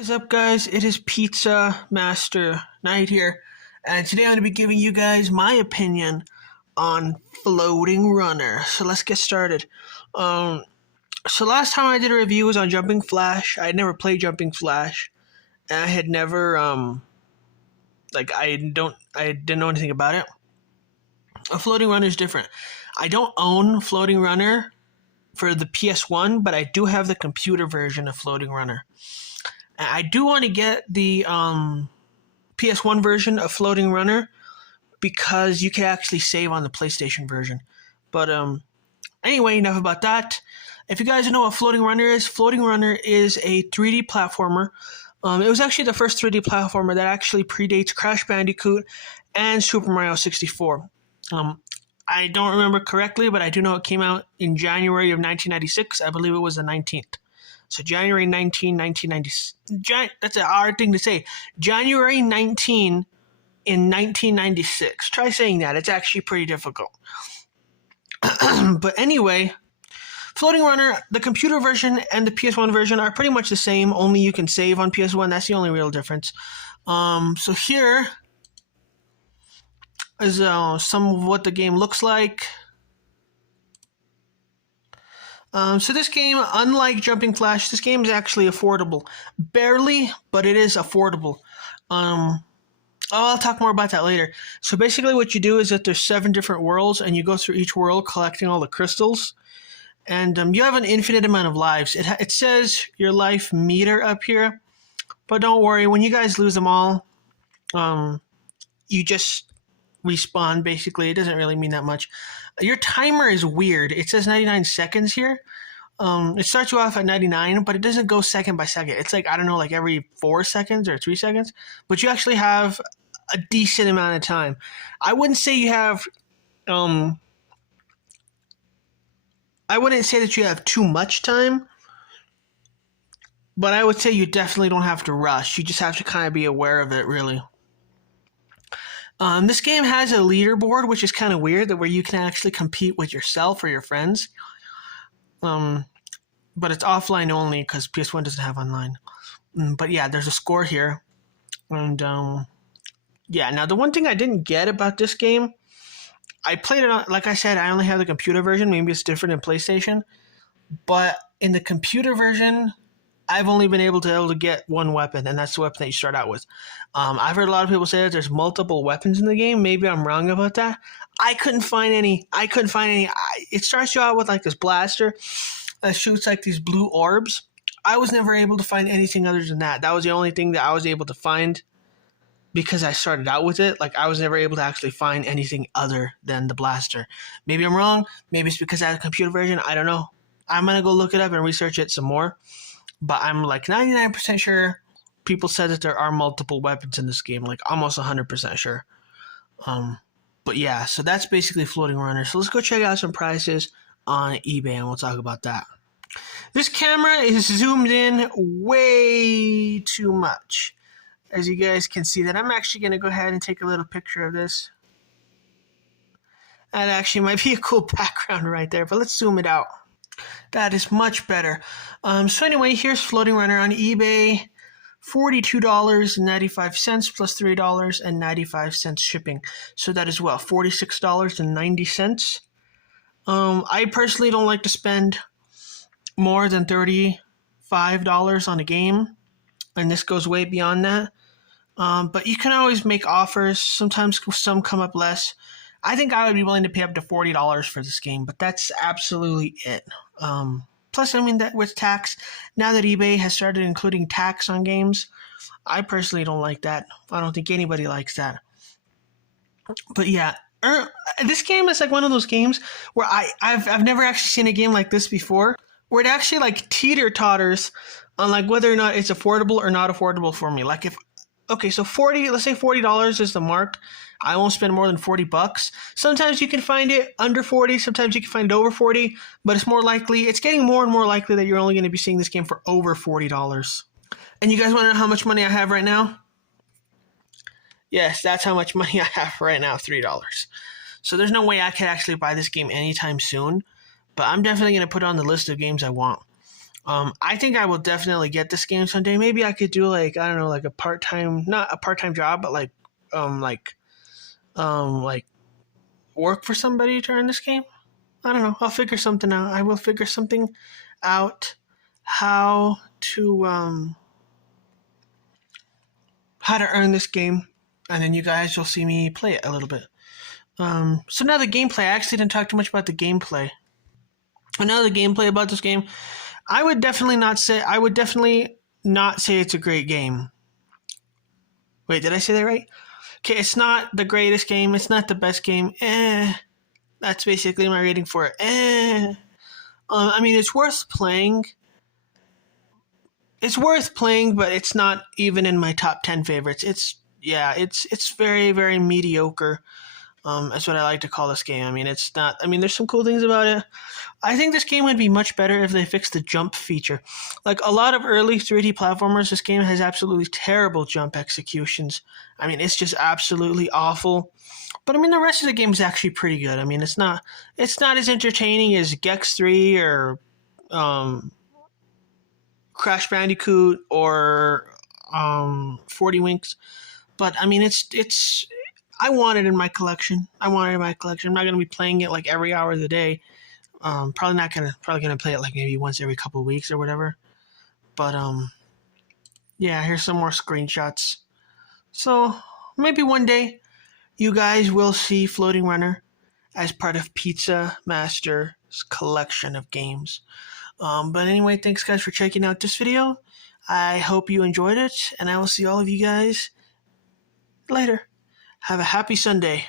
What's up, guys? It is Pizza Master Knight here, and today I'm going to be giving you guys my opinion on Floating Runner. So let's get started. So last time I did a review was on Jumping Flash. I had never played Jumping Flash, and I had never I didn't know anything about it. A Floating Runner is different. I don't own Floating Runner for the PS1, but I do have the computer version of Floating Runner. I do want to get the PS1 version of Floating Runner because you can actually save on the PlayStation version. But anyway, enough about that. If you guys don't know what Floating Runner is a 3D platformer. It was actually the first 3D platformer that actually predates Crash Bandicoot and Super Mario 64. I don't remember correctly, but I do know it came out in January of 1996. I believe it was the 19th. So January 19, 1996. That's a hard thing to say. January 19 in 1996. Try saying that. It's actually pretty difficult. But anyway, Floating Runner, the computer version and the PS1 version are pretty much the same, only you can save on PS1. That's the only real difference. So here is some of what the game looks like. So this game, unlike Jumping Flash, this game is actually affordable. Barely, but it is affordable. I'll talk more about that later. So basically what you do is that there's 7 different worlds, and you go through each world collecting all the crystals. And you have an infinite amount of lives. It says your life meter up here, but don't worry. When you guys lose them all, you just respawn, basically. It doesn't really mean that much. Your timer is weird. It says 99 seconds here. It starts you off at 99, but it doesn't go second by second. It's like, I don't know, like every 4 seconds or 3 seconds. But you actually have a decent amount of time. I wouldn't say you have... I wouldn't say that you have too much time. But I would say you definitely don't have to rush. You just have to kind of be aware of it, really. This game has a leaderboard, which is kind of weird, that where you can actually compete with yourself or your friends. But it's offline only because PS1 doesn't have online. But yeah, there's a score here. And yeah, now the one thing I didn't get about this game, I played it on, like I said, I only have the computer version. Maybe it's different in PlayStation. But in the computer version, I've only been able to get one weapon, and that's the weapon that you start out with. I've heard a lot of people say that there's multiple weapons in the game. Maybe I'm wrong about that. I couldn't find any. It starts you out with like this blaster that shoots like these blue orbs. I was never able to find anything other than that. That was the only thing that I was able to find because I started out with it. Like, I was never able to actually find anything other than the blaster. Maybe I'm wrong. Maybe it's because I have a computer version. I don't know. I'm going to go look it up and research it some more. But I'm like 99% sure people said that there are multiple weapons in this game. Like almost 100% sure. But yeah, so that's basically Floating Runner. So let's go check out some prices on eBay and we'll talk about that. This camera is zoomed in way too much. As you guys can see that, I'm actually going to go ahead and take a little picture of this. That actually might be a cool background right there, but let's zoom it out. That is much better. So anyway, here's Floating Runner on eBay. $42.95 plus $3.95 shipping. So that is what, $46.90. I personally don't like to spend more than $35 on a game. And this goes way beyond that. But you can always make offers. Sometimes some come up less. I think I would be willing to pay up to $40 for this game, but that's absolutely it. Plus, I mean, that with tax, now that eBay has started including tax on games, I personally don't like that. I don't think anybody likes that. But yeah, this game is like one of those games where I've never actually seen a game like this before, where it actually like teeter-totters on like whether or not it's affordable or not affordable for me. Like let's say $40 is the mark. I won't spend more than $40. Sometimes you can find it under 40. Sometimes you can find it over 40. But it's getting more and more likely that you're only going to be seeing this game for over $40. And you guys want to know how much money I have right now? Yes, that's how much money I have right now, $3. So there's no way I could actually buy this game anytime soon. But I'm definitely going to put it on the list of games I want. I think I will definitely get this game someday. Maybe I could do like, I don't know, like a part time, not a part time job, but um like like work for somebody to earn this game. I don't know. I'll figure something out. I will figure something out how to um how to earn this game, and then you guys will see me play it a little bit. So now the gameplay. I actually didn't talk too much about the gameplay. Another gameplay about this game. I would definitely not say. I would definitely not say it's a great game. Wait, did I say that right? Okay, it's not the greatest game. It's not the best game. That's basically my rating for it. I mean, it's worth playing. It's worth playing, but it's not even in my top 10 favorites. It's very very mediocre. That's what I like to call this game. I mean, it's not. I mean, there's some cool things about it. I think this game would be much better if they fixed the jump feature. Like a lot of early 3D platformers, this game has absolutely terrible jump executions. I mean, it's just absolutely awful. But I mean, the rest of the game is actually pretty good. I mean, it's not as entertaining as Gex 3 or um, Crash Bandicoot or 40 Winks. But I mean, it's I want it in my collection. I want it in my collection. I'm not gonna be playing it like every hour of the day. Probably gonna play it like maybe once every couple of weeks or whatever. But yeah, here's some more screenshots. So maybe one day you guys will see Floating Runner as part of Pizza Master's collection of games. But anyway, thanks guys for checking out this video. I hope you enjoyed it, and I will see all of you guys later. Have a happy Sunday.